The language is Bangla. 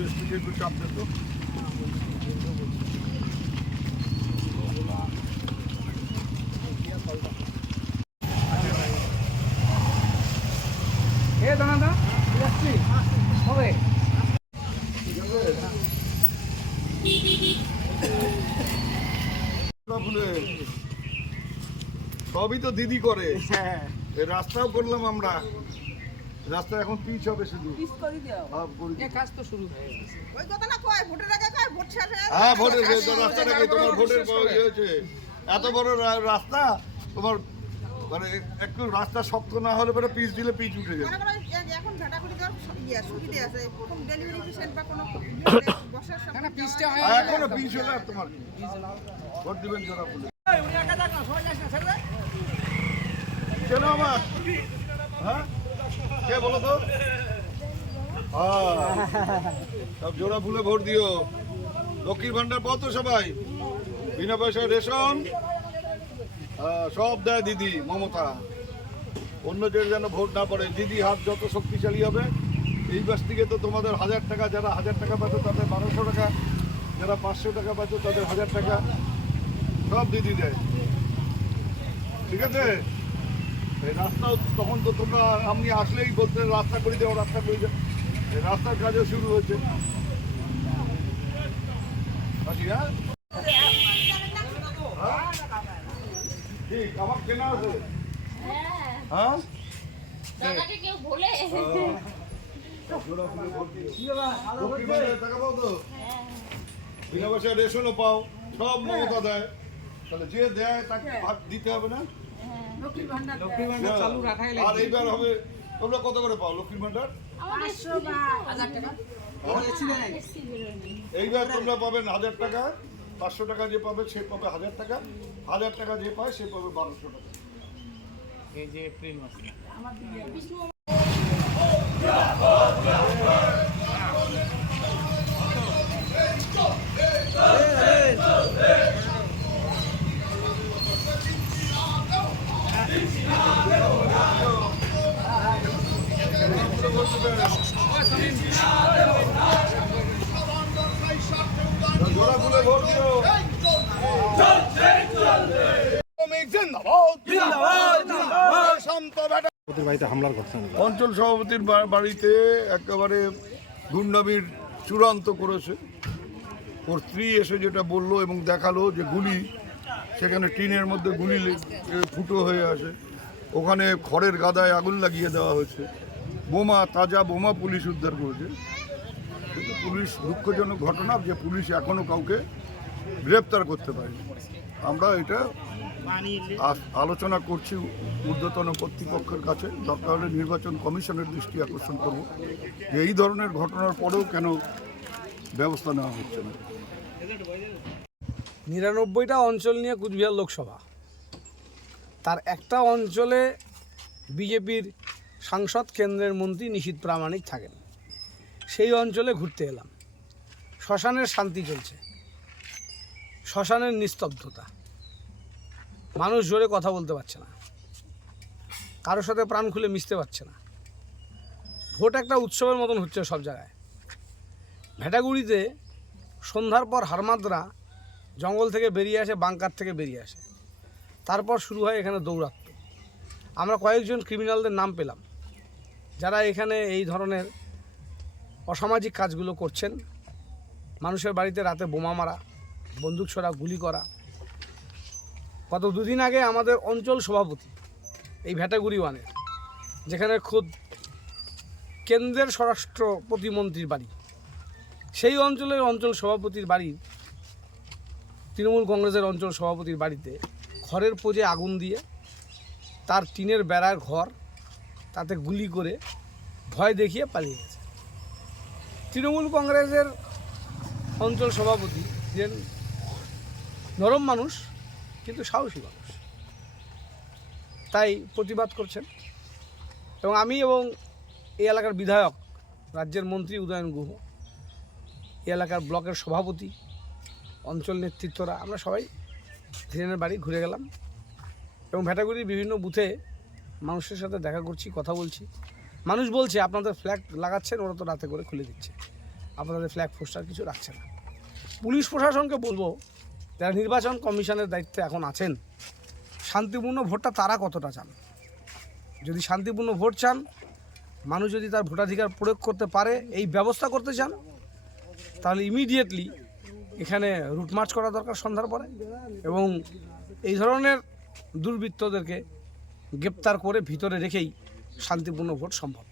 ডিএসপিকে একটু চাপ দে তো এ যাচ্ছি হবে সবই তো দিদি করে। হ্যাঁ। এই রাস্তাও করলাম আমরা। রাস্তা এখন পিচ হবে শুধু। হ্যাঁ, করে। কাজ তো শুরু। হয়ে গেছে ওই কথা না কয় ভোটের আগে কয় ভোট শেষে হ্যাঁ ভোটের রাস্তাটাকে তোমার ভোটের হয়েছে এত বড় রাস্তা তোমার মানে একটু রাস্তা শক্ত না হলে পরে পিচ দিলে পিচ উঠে যাবে। এখন ঘাটাঘুরি দেওয়ার ইয়ে সুবিধা আছে। প্রথম ডেলিভারি পেশেন্ট বা কোনো বসার সময় না, পিচটা হয়- এখনও পিচ হলে আর তোমার? ভোট দিবেন জোড়া ফুলে। কেন আমার হ্যাঁ? কে বলো তো? হ্যাঁ। সব জোড়া ফুলে ভোট দিও। লক্ষ্মীর ভান্ডার পাও তো সবাই। বিনা পয়সা রেশন। হ্যাঁ, সব দেয় দিদি মমতা। অন্য যে যেন ভোট না পড়ে দিদি হাত যত শক্তিশালী হবে এই বাস থেকে তো তোমাদের হাজার টাকা যারা হাজার টাকা পাচ্ছ তাদের বারোশো টাকা যারা পাঁচশো টাকা পাচ্ছ তাদের হাজার টাকা সব দিদি দেয়। ঠিক আছে? রাস্তাও তখন তো তোমরা আপনি আসলেই বলতে রাস্তা করে দেওয়া রাস্তা করে দেও। এই রাস্তার কাজও শুরু হয়েছে। হ্যাঁ হ্যাঁ? ঠিক আমার কেনা আছে। হ্যাঁ? কেউ বলে? টাকা পাও তো বিনা পয়সা রেশনও পাও সব মমতা দেয়। তাহলে যে দেয় তাকে ভাগ দিতে হবে না? লক্ষ্মী ভান্ডার চালু রাখাই আর এইবার হবে তোমরা কত করে পাও লক্ষ্মীর ভান্ডার টাকা। এইবার তোমরা পাবেন হাজার টাকা। পাঁচশো টাকা যে পাবে সে পাবে হাজার টাকা। হাজার টাকা যে পায় সে পাবে বারোশো টাকা। এই যে এপ্রিল মাসে অঞ্চল সভাপতির বাড়িতে একেবারে গুন্ডামির চূড়ান্ত করেছে। ওর স্ত্রী এসে যেটা বলল এবং দেখাল যে গুলি সেখানে টিনের মধ্যে গুলি ফুটো হয়ে আসে। ওখানে খড়ের গাদায় আগুন লাগিয়ে দেওয়া হয়েছে। বোমা, তাজা বোমা পুলিশ উদ্ধার করেছে। কিন্তু পুলিশ দুঃখজনক ঘটনা যে পুলিশ এখনও কাউকে গ্রেপ্তার করতে পারেনি। আমরা এটা আলোচনা করছি ঊর্ধ্বতন কর্তৃপক্ষের কাছে। দরকার হলে নির্বাচন কমিশনের দৃষ্টি আকর্ষণ করব। যে এই ধরনের ঘটনার পরেও কেন ব্যবস্থা নেওয়া হচ্ছে না? নিরানব্বইটা অঞ্চল নিয়ে কুচবিহার লোকসভা। তার একটা অঞ্চলে বিজেপির সাংসদ কেন্দ্রের মন্ত্রী নিশীত প্রামাণিক থাকেন। সেই অঞ্চলে ঘুরতে এলাম। শ্মশানের শান্তি চলছে। শ্মশানের নিস্তব্ধতা। মানুষ জোরে কথা বলতে পারছে না। কারোর সাথে প্রাণ খুলে মিশতে পারছে না। ভোট একটা উৎসবের মতন হচ্ছে সব জায়গায়। ভেটাগুড়িতে সন্ধ্যার পর হারমাদরা জঙ্গল থেকে বেরিয়ে আসে বাংকার থেকে বেরিয়ে আসে। তারপর শুরু হয় এখানে দৌরাত্ম আমরা কয়েকজন ক্রিমিনালদের নাম পেলাম। যারা এখানে এই ধরনের অসামাজিক কাজগুলো করছেন। মানুষের বাড়িতে রাতে বোমা মারা, বন্দুক ছোড়া, গুলি করা। গত দুদিন আগে আমাদের অঞ্চল সভাপতি এই ভ্যাটাগুড়ি ওয়ানের, যেখানে খোদ কেন্দ্রের স্বরাষ্ট্র প্রতিমন্ত্রীর বাড়ি। সেই অঞ্চলের অঞ্চল সভাপতির বাড়ির তৃণমূল কংগ্রেসের অঞ্চল সভাপতির বাড়িতে খড়ের পোজে আগুন দিয়ে তার টিনের বেড়ার ঘর তাতে গুলি করে ভয় দেখিয়ে পালিয়ে গেছে। তৃণমূল কংগ্রেসের অঞ্চল সভাপতি যে নরম মানুষ, কিন্তু সাহসী মানুষ। তাই প্রতিবাদ করছেন। এবং আমি এবং এই এলাকার বিধায়ক, রাজ্যের মন্ত্রী উদয়ন গুহ, এই এলাকার ব্লকের সভাপতি অঞ্চল নেতৃত্বরা, আমরা সবাই ধীরেনের বাড়ি ঘুরে গেলাম এবং ভ্যাটাগুড়ির বিভিন্ন বুথে মানুষের সাথে দেখা করছি, কথা বলছি। মানুষ বলছে, আপনাদের ফ্ল্যাগ লাগাচ্ছেন, ওরা তো রাতে করে খুলে দিচ্ছে। আপনাদের ফ্ল্যাগ পোস্টার কিছু রাখছে না। পুলিশ প্রশাসনকে বলব, যারা নির্বাচন কমিশনের দায়িত্বে এখন আছেন, শান্তিপূর্ণ ভোটটা তারা কতটা চান? যদি শান্তিপূর্ণ ভোট চান, মানুষ যদি তার ভোটাধিকার প্রয়োগ করতে পারে, এই ব্যবস্থা করতে চান, তাহলে ইমিডিয়েটলি এখানে রুট মার্চ করা দরকার সন্ধ্যার পরে এবং এই ধরনের দুর্বৃত্তদেরকে গ্রেপ্তার করে ভিতরে রেখেই শান্তিপূর্ণ ভোট সম্ভব।